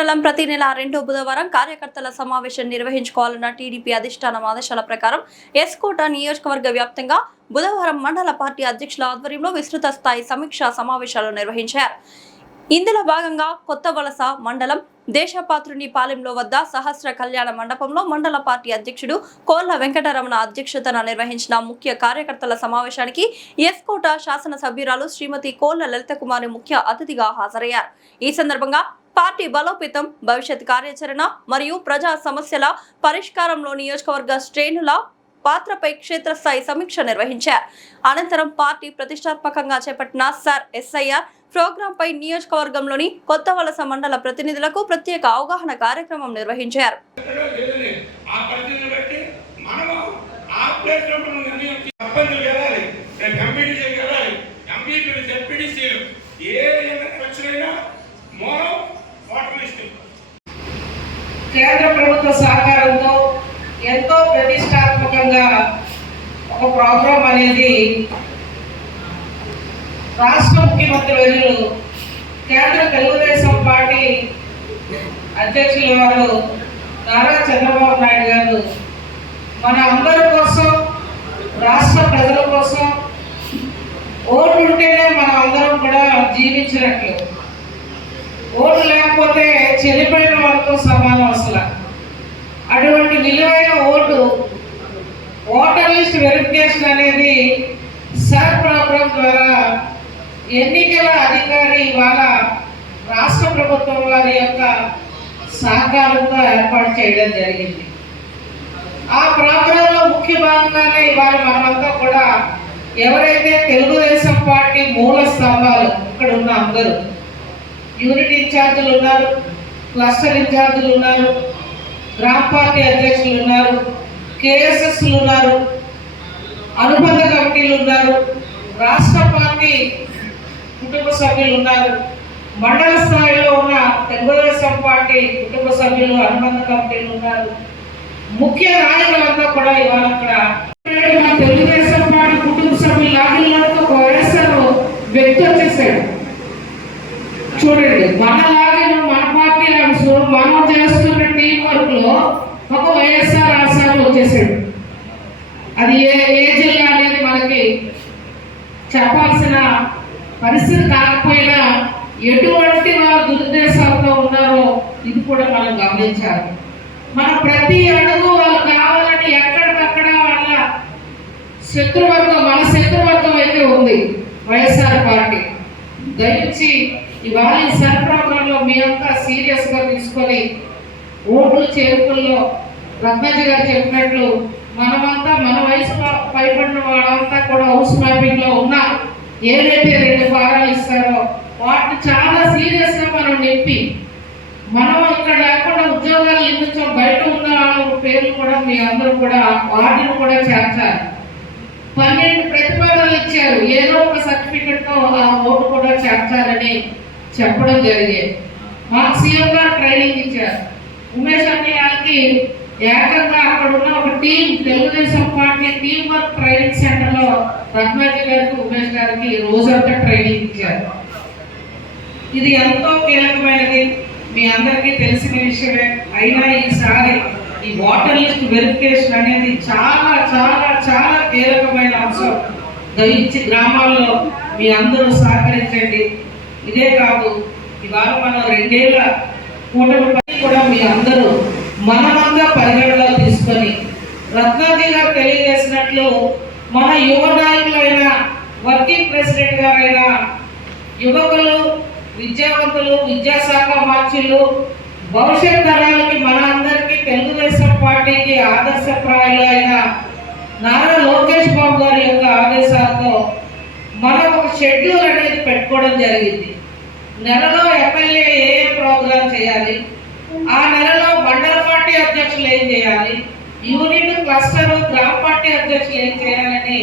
మండలం ప్రతి నెల 2వ బుధవారం కార్యకర్తల సమావేశం నిర్వహించుకోవాలన్న టీడీపీ అధిష్టానం ఆదేశాల ప్రకారం ఎస్కోట నియోజకవర్గ వ్యాప్తంగా బుధవారం మండల పార్టీ అధ్యక్షుల ఆధ్వర్యంలో విస్తృత స్థాయి సమీక్షా సమావేశాలు నిర్వహించారు. ఇందులో భాగంగా కొత్తవలస మండలం దేశపాత్రుని పాలెంలో వద్ద సహస్ర కళ్యాణ మండపంలో మండల పార్టీ అధ్యక్షుడు కోళ్ల వెంకటరమణ అధ్యక్షతన నిర్వహించిన ముఖ్య కార్యకర్తల సమావేశానికి ఎస్కోట శాసన సభ్యురాలు శ్రీమతి కోళ్ల లలిత కుమారి ముఖ్య అతిథిగా హాజరయ్యారు. ఈ సందర్భంగా పార్టీ బలోపేతం, భవిష్యత్ కార్యాచరణ మరియు ప్రజా సమస్యల పరిష్కారంలో నియోజకవర్గ శ్రేణుల పాత్రపై క్షేత్రస్థాయి సమీక్ష నిర్వహించారు. అనంతరం పార్టీ ప్రతిష్టాత్మకంగా చేపట్టిన సర్ ఎస్ఐఆర్ ప్రోగ్రాం పై నియోజకవర్గంలోని కొత్తవలస మండల ప్రతినిధులకు ప్రత్యేక అవగాహన కార్యక్రమం నిర్వహించారు. కేంద్ర ప్రభుత్వ సహకారంతో ఎంతో ప్రతిష్టాత్మకంగా ఒక ప్రోగ్రాం అనేది రాష్ట్ర ముఖ్యమంత్రి వర్యులు కేంద్ర తెలుగుదేశం పార్టీ అధ్యక్షుల వారు నారా చంద్రబాబు నాయుడు గారు మన అందరి కోసం, రాష్ట్ర ప్రజల కోసం ఓటు ఉంటేనే మనం అందరం కూడా జీవించినట్లు, ఓటు లేకపోతే చనిపోయిన వాళ్ళతో సమానం. అసలు అటువంటి విలువైన ఓటర్ లిస్ట్ వెరిఫికేషన్ అనేది సర్ ప్రోగ్రాం ద్వారా ఎన్నికల అధికారి ఇవాళ రాష్ట్ర ప్రభుత్వం వారి యొక్క సహకారంతో ఏర్పాటు చేయడం జరిగింది. ఆ ప్రోగ్రాంలో ముఖ్య భాగంగానే ఇవాళ మనమంతా కూడా ఎవరైతే తెలుగుదేశం పార్టీ మూల స్తంభాలు ఇక్కడ ఉన్న అందరూ యూనిట్ ఇన్ఛార్జీలు ఉన్నారు, క్లస్టర్ ఇన్ఛార్జీలు ఉన్నారు, గ్రామ పార్టీ అధ్యక్షులు ఉన్నారు, కేఎస్ఎస్లు ఉన్నారు, అనుబంధ కమిటీలు ఉన్నారు, రాష్ట్ర పార్టీ కుటుంబ సభ్యులు ఉన్నారు, మండల స్థాయిలో ఉన్న తెలుగుదేశం పార్టీ కుటుంబ సభ్యులు, అనుబంధ కమిటీలు ఉన్నారు. ముఖ్య నాయకులంతా కూడా ఇవాళ అక్కడ తెలుగుదేశం పార్టీ కుటుంబ సభ్యులు లాగిళ్ళతో ఒక వైఎస్ఆర్ వ్యక్తి వచ్చేసాడు. చూడండి, మన పార్టీ మనం చేస్తున్న టీం వర్క్ లో ఒక వైఎస్ఆర్ ఆశాలు వచ్చేసాడు. అది ఏ జిల్లా అనేది మనకి చెప్పాల్సిన పరిస్థితి కాకపోయినా ఎటువంటి వారు దురుద్దేశాలతో ఉన్నారో ఇది కూడా మనం గమనించాలి. మన ప్రతి అడుగు వాళ్ళు కావాలని ఎక్కడికక్కడ వాళ్ళ మన శత్రువర్గం అయితే ఉంది వైఎస్ఆర్ పార్టీ. దయచి ఇవాళ ఈ సర్ ప్రోగ్రాంలో మీ అంతా సీరియస్ గా తీసుకొని ఓట్లు చేరుకుల్లో రత్నాజీ గారు చెప్పినట్లు మనమంతా మన వయసు పైబడిన వాళ్ళంతా కూడా హౌస్ మ్యాపింగ్ లో ఉన్నా ఏదైతే 2 వారాలు ఇస్తారో వాటిని చాలా సీరియస్ గా మనం నింపి మనం ఇక్కడ లేకుండా ఉద్యోగాలు నింపించాం, బయట ఉన్న వాళ్ళ పేర్లు కూడా మీ అందరూ కూడా వాటిని కూడా చేర్చాలి. 12 ప్రతిపాదనలు ఇచ్చారు, ఏదో ఒక సర్టిఫికెట్ తో ఆ ఓటు కూడా చేర్చాలని చెప్పడం జరిగేది. మాకు సీఎం గారు ట్రైనింగ్ ఇచ్చారు. ఉమేష్ అనే వాళ్ళకి ఏకంగా అక్కడ ఉన్న ఒక team, Telugu Desam party team work training centre లో రత్నాజీ గారికి, ఉమేష్ గారికి రోజంతా ట్రైనింగ్ ఇచ్చారు. ఇది ఎంతో కీలకమైనది, మీ అందరికీ తెలిసిన విషయమే. అయినా ఈసారి ఈ వాటర్ లిస్ట్ వెరిఫికేషన్ అనేది చాలా చాలా చాలా కీలకమైన అంశం. దయించి గ్రామాల్లో మీ అందరూ సహకరించండి. ఇదే కాదు, ఇవాళ మనం 2 ఏళ్ల కూటమి కూడా మీ అందరూ మనమంతా పరిగణలో తీసుకొని రత్నాజీ గారు తెలియజేసినట్లు మన యువ నాయకులైన, వర్కింగ్ ప్రెసిడెంట్ గారైన యువకులు, విద్యావంతులు, విద్యాశాఖ మార్చులు, భవిష్యత్ తరాలకి మన అందరికీ తెలుగుదేశం పార్టీకి ఆదర్శప్రాయులు అయిన నారా లోకేష్ బాబు గారి యొక్క ఆదేశాలతో మనం ఒక షెడ్యూల్ అనేది పెట్టుకోవడం జరిగింది. నెలలో ఎమ్మెల్యే ఏ ప్రోగ్రాం చేయాలి, ఆ నెలలో మండల పార్టీ అధ్యక్షులు ఏం చేయాలి, యూనిట్, క్లస్టర్, గ్రామ పార్టీ అధ్యక్షులు ఏం చేయాలని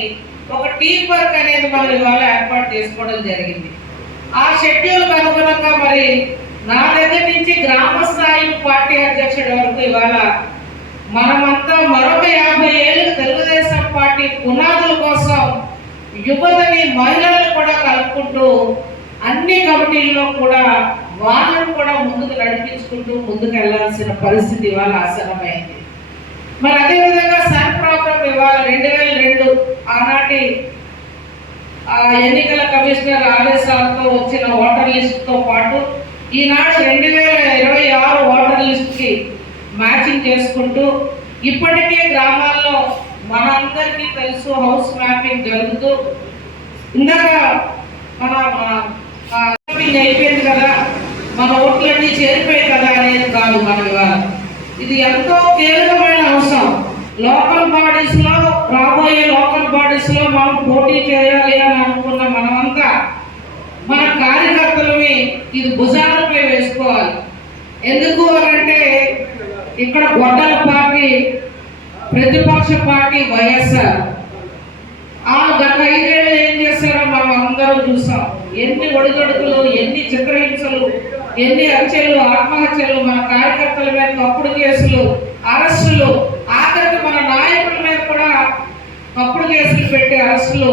ఒక టీం వర్క్ అనేది మనం ఇవాళ ఏర్పాటు చేసుకోవడం జరిగింది. ఆ షెడ్యూల్ అనుగుణంగా మరి నా దగ్గర నుంచి గ్రామ స్థాయి పార్టీ అధ్యక్షుడి వరకు ఇవాళ మనమంతా మరొక 50 ఏళ్ళు తెలుగుదేశం పార్టీ పునాదుల కోసం యువతని, మహిళలను కూడా కలుపుకుంటూ అన్ని కమిటీల్లో కూడా వాళ్ళను కూడా ముందుకు నడిపించుకుంటూ ముందుకు వెళ్లాల్సిన పరిస్థితి ఇవాళ ఆసన్నమైంది. మరి అదేవిధంగా సర్ ప్రోగ్రామ్ ఇవాళ 2002 ఆనాటి ఎన్నికల కమిషనర్ ఆదేశాలతో వచ్చిన ఓటర్ లిస్టుతో పాటు ఈనాడు 2026 ఓటర్ లిస్ట్కి మ్యాచింగ్ చేసుకుంటూ ఇప్పటికే గ్రామాల్లో మనందరికీ తెలుసు హౌస్ మ్యాపింగ్ జరుగుతూ ఇందాక మన మ్యాపింగ్ అయిపోయింది కదా, మన ఓట్లన్నీ చేరిపోయాయి కదా అనేది కాదు మనకి ఇది ఎంతో కీలకమైన అంశం. లోకల్ బాడీస్ లో రాబోయే లోకల్ బాడీస్ లో మనం పోటీ చేయాలి అని అనుకున్న మనమంతా మన కార్యకర్తలని ఇది భుజాలపై వేసుకోవాలి. ఎందుకు అంటే ఇక్కడ గొడ్డల పార్టీ ప్రతిపక్ష పార్టీ వైఎస్ఆర్ గత 5 ఏళ్ళు ఏం చేశారో మనం అందరం చూసాం. ఎన్ని ఒడిదొడుకులు, ఎన్ని చిత్రహింసలు, ఎన్ని హత్యలు, ఆత్మహత్యలు, మన కార్యకర్తల మీద తప్పుడు కేసులు, అరెస్టులు, ఆఖరికి మన నాయకుల మీద కూడా తప్పుడు కేసులు పెట్టి అరెస్టులు,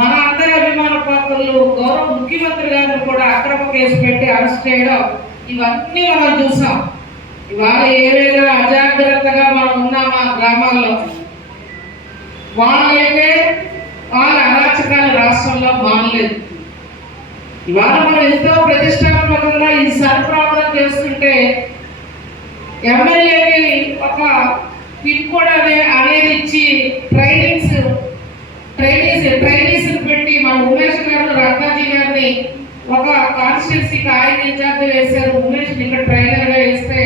మన అందరి అభిమాన పాత్రలు గౌరవ ముఖ్యమంత్రి గారిని కూడా అక్రమ కేసు పెట్టి అరెస్ట్ చేయడం, ఇవన్నీ మనం చూసాం. ఇవాళ ఏవేగా అజాగ్రత్తగా మనం ఉన్నామా గ్రామాల్లో, వాళ్ళైతే వాళ్ళ అరాచకాల రాష్ట్రంలో మానలేదు. ఇవాళ మనం ఎంతో ప్రతిష్టాత్మకంగా ఈ సర్ప్రోగ్రాం చేస్తుంటే ఎమ్మెల్యేకి ఒక పిన్ కోడ్ అనేది ఇచ్చి ట్రైనింగ్స్ పెట్టి మన ఉమేష్ గారు రత్నాజీ గారిని ఒక కాన్స్టిట్యున్సీకి ఆయన ఇన్ఛార్జ్ వేశారు. ఉమేష్ ఇక్కడ ట్రైనర్ గా వేస్తే